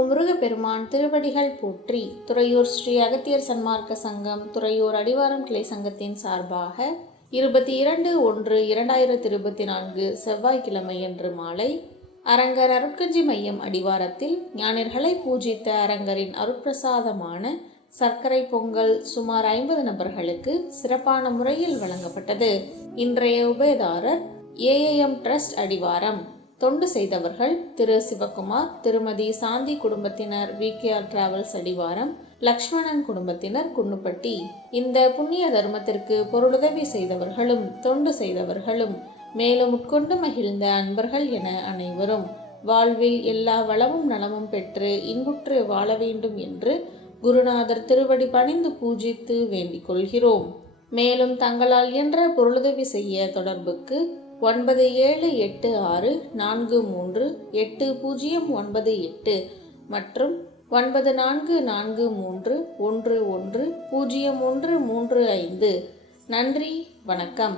ஓ முருகப்பெருமான் திருவடிகள் போற்றி துறையூர் ஸ்ரீ அகத்தியர் சன்மார்க்க சங்கம் துறையூர் அடிவாரம் கிளை சங்கத்தின் சார்பாக இருபத்தி இரண்டு ஒன்று இரண்டாயிரத்தி இருபத்தி நான்கு செவ்வாய்க்கிழமையன்று மாலை அரங்கர் அருட்கஞ்சி மையம் அடிவாரத்தில் ஞானிகளை பூஜித்த அரங்கரின் அருட்பிரசாதமான சர்க்கரை பொங்கல் சுமார் ஐம்பது நபர்களுக்கு சிறப்பான முறையில் வழங்கப்பட்டது. இன்றைய உபயதாரர் ஏஏஎம் ட்ரஸ்ட் அடிவாரம். தொண்டு செய்தவர்கள் திரு. சிவகுமார் திருமதி சாந்தி குடும்பத்தினர் விகேஆர் டிராவல்ஸ் அடிவாரம் லக்ஷ்மணன் குடும்பத்தினர் குன்னுப்பட்டி. இந்த புண்ணிய தர்மத்திற்கு பொருளுதவி செய்தவர்களும் தொண்டு செய்தவர்களும் மேலும் உட்கொண்டு மகிழ்ந்த அன்பர்கள் என அனைவரும் வாழ்வில் எல்லா வளமும் நலமும் பெற்று இன்புற்று வாழ வேண்டும் என்று குருநாதர் திருவடி பணிந்து பூஜித்து வேண்டிக் கொள்கிறோம். மேலும் தங்களால் என்ற பொருளுதவி செய்ய தொடர்புக்கு ஒன்பது ஏழு எட்டு ஆறு நான்கு மூன்று எட்டு பூஜ்ஜியம் ஒன்பது எட்டு மற்றும் ஒன்பது நான்கு நான்கு மூன்று ஒன்று ஒன்று பூஜ்ஜியம் ஒன்று மூன்று ஐந்து. நன்றி வணக்கம்.